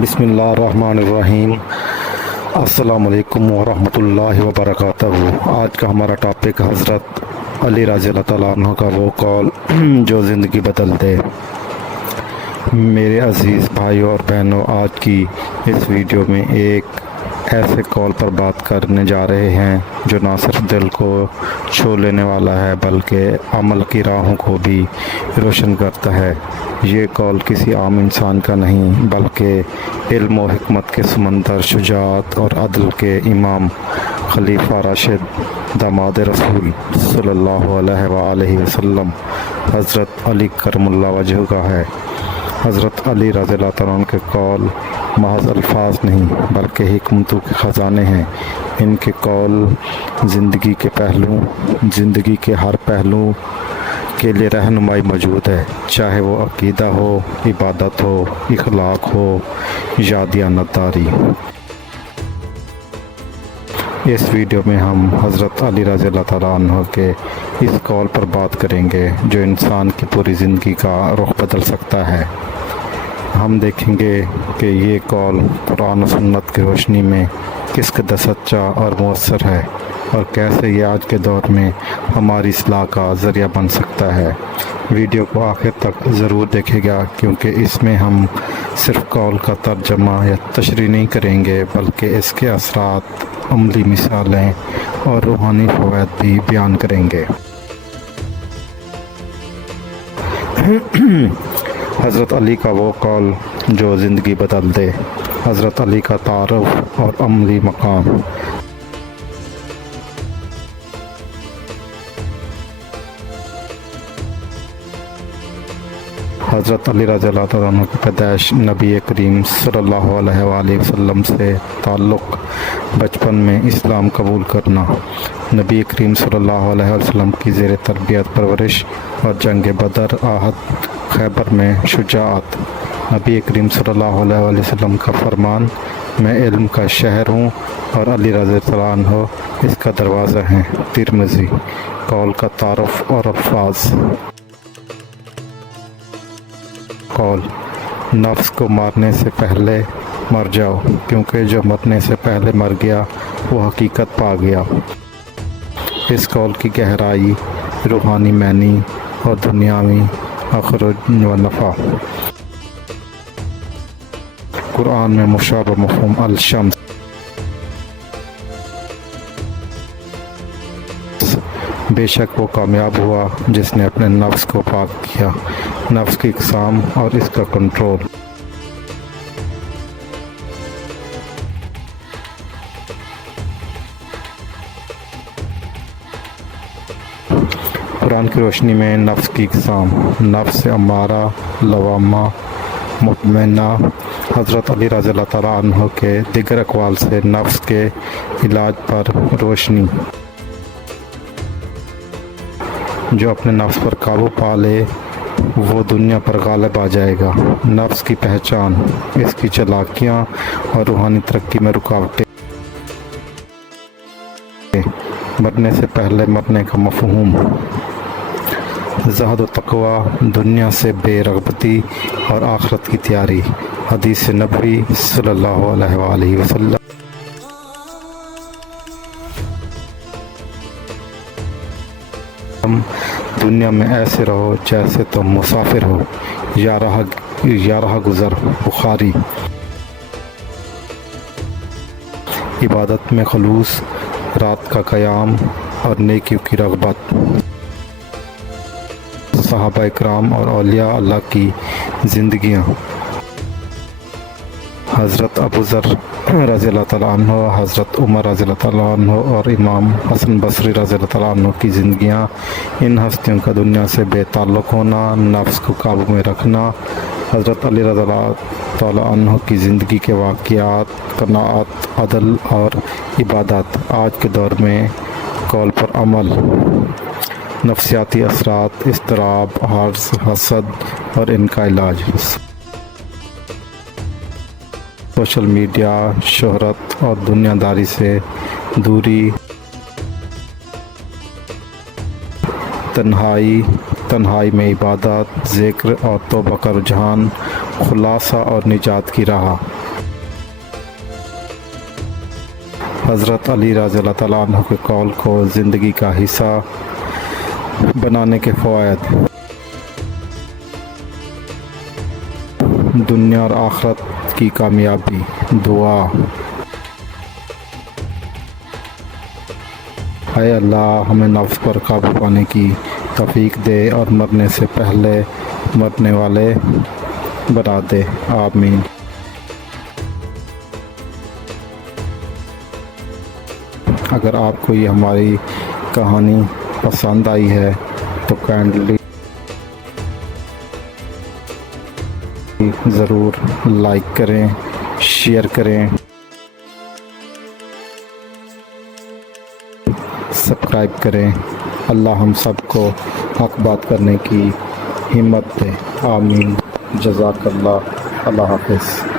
بسم اللہ الرحمن الرحیم۔ السلام علیکم ورحمۃ اللہ وبرکاتہ۔ آج کا ہمارا ٹاپک حضرت علی رضی اللہ تعالیٰ عنہ کا وہ قول جو زندگی بدل دے۔ میرے عزیز بھائیوں اور بہنوں، آج کی اس ویڈیو میں ایک ایسے قول پر بات کرنے جا رہے ہیں جو نہ صرف دل کو چھو لینے والا ہے بلکہ عمل کی راہوں کو بھی روشن کرتا ہے۔ یہ قول کسی عام انسان کا نہیں بلکہ علم و حکمت کے سمندر، شجاعت اور عدل کے امام، خلیفہ راشد، داماد رسول صلی اللہ علیہ وآلہ وسلم، حضرت علی کرم اللہ وجہہ کا ہے۔ حضرت علی رضی اللہ تعالیٰ عنہ کے قول محض الفاظ نہیں بلکہ حکمتوں کے خزانے ہیں۔ ان کے قول زندگی کے ہر پہلو کے لیے رہنمائی موجود ہے، چاہے وہ عقیدہ ہو، عبادت ہو، اخلاق ہو یا دیانتداری۔ اس ویڈیو میں ہم حضرت علی رضی اللہ تعالیٰ عنہ کے اس قول پر بات کریں گے جو انسان کی پوری زندگی کا رخ بدل سکتا ہے۔ ہم دیکھیں گے کہ یہ قول قرآن و سنت کی روشنی میں کس قدر سچا اور مؤثر ہے اور کیسے یہ آج کے دور میں ہماری اصلاح کا ذریعہ بن سکتا ہے۔ ویڈیو کو آخر تک ضرور دیکھے گا کیونکہ اس میں ہم صرف قول کا ترجمہ یا تشریح نہیں کریں گے بلکہ اس کے اثرات، عملی مثالیں اور روحانی فوائد بھی بیان کریں گے۔ حضرت علی کا وہ قول جو زندگی بدل دے۔ حضرت علی کا تعارف اور عملی مقام۔ حضرت علی رضی اللہ تعالیٰ عنہ کی پیدائش نبی کریم صلی اللہ علیہ وآلہ وسلم سے تعلق، بچپن میں اسلام قبول کرنا، نبی کریم صلی اللہ علیہ وسلم کی زیر تربیت پرورش اور جنگ بدر، احد، خیبر میں شجاعت، نبی کریم صلی اللہ علیہ وسلم کا فرمان، میں علم کا شہر ہوں اور علی رضی اللہ عنہ اس کا دروازہ ہیں، ترمذی۔ قول کا تعارف اور الفاظ۔ قول: نفس کو مارنے سے پہلے مر جاؤ کیونکہ جو مرنے سے پہلے مر گیا وہ حقیقت پا گیا۔ اس قول کی گہرائی، روحانی معنی اور دنیاوی اخراج و نفع۔ قرآن میں مشابہ مفہوم الشمس، بے شک وہ کامیاب ہوا جس نے اپنے نفس کو پاک کیا۔ نفس کی اقسام اور اس کا کنٹرول۔ قرآن کی روشنی میں نفس کی اقسام: نفس امارہ، لوامہ، مطمئنہ۔ حضرت علی رضی اللہ تعالیٰ عنہ کے دیگر اقوال سے نفس کے علاج پر روشنی۔ جو اپنے نفس پر قابو پا لے وہ دنیا پر غالب آ جائے گا۔ نفس کی پہچان، اس کی چالاکیاں اور روحانی ترقی میں رکاوٹیں۔ مرنے سے پہلے مرنے کا مفہوم: زہد و تقوی، دنیا سے بے رغبتی اور آخرت کی تیاری۔ حدیث نبوی صلی اللہ علیہ وآلہ وسلم۔ دنیا میں ایسے رہو جیسے تم مسافر ہو یا راہ گزر، بخاری۔ عبادت میں خلوص، رات کا قیام اور نیکیوں کی رغبت۔ صحابہ اکرام اور اولیاء اللہ کی زندگیاں۔ حضرت ابو ذر رضی اللہ تعالیٰ عنہ، حضرت عمر رضی اللہ تعالیٰ عنہ اور امام حسن بصری رضی اللہ تعالیٰ عنہ کی زندگیاں۔ ان ہستیوں کا دنیا سے بے تعلق ہونا، نفس کو قابو میں رکھنا۔ حضرت علی رضی اللہ تعالیٰ عنہ کی زندگی کے واقعات، قناعت، عدل اور عبادت۔ آج کے دور میں قول پر عمل، نفسیاتی اثرات، اضطراب، عجز، حسد اور ان کا علاج۔ سوشل میڈیا، شہرت اور دنیا داری سے دوری، تنہائی، تنہائی میں عبادت، ذکر اور توبہ کا رجحان، خلاصہ اور نجات کی راہ۔ حضرت علی رضی اللہ تعالیٰ عنہ کے قول کو زندگی کا حصہ بنانے کے فوائد۔ دنیا اور آخرت کی کامیابی۔ دعا۔ اے اللہ، ہمیں نفس پر قابو پانے کی توفیق دے اور مرنے سے پہلے مرنے والے بنا دے، آمین۔ اگر آپ کو یہ ہماری کہانی پسند آئی ہے تو کائنڈلی ضرور لائک کریں، شیئر کریں، سبسکرائب کریں۔ اللہ ہم سب کو حق بات کرنے کی ہمت دے، آمین۔ جزاک اللہ۔ اللہ حافظ۔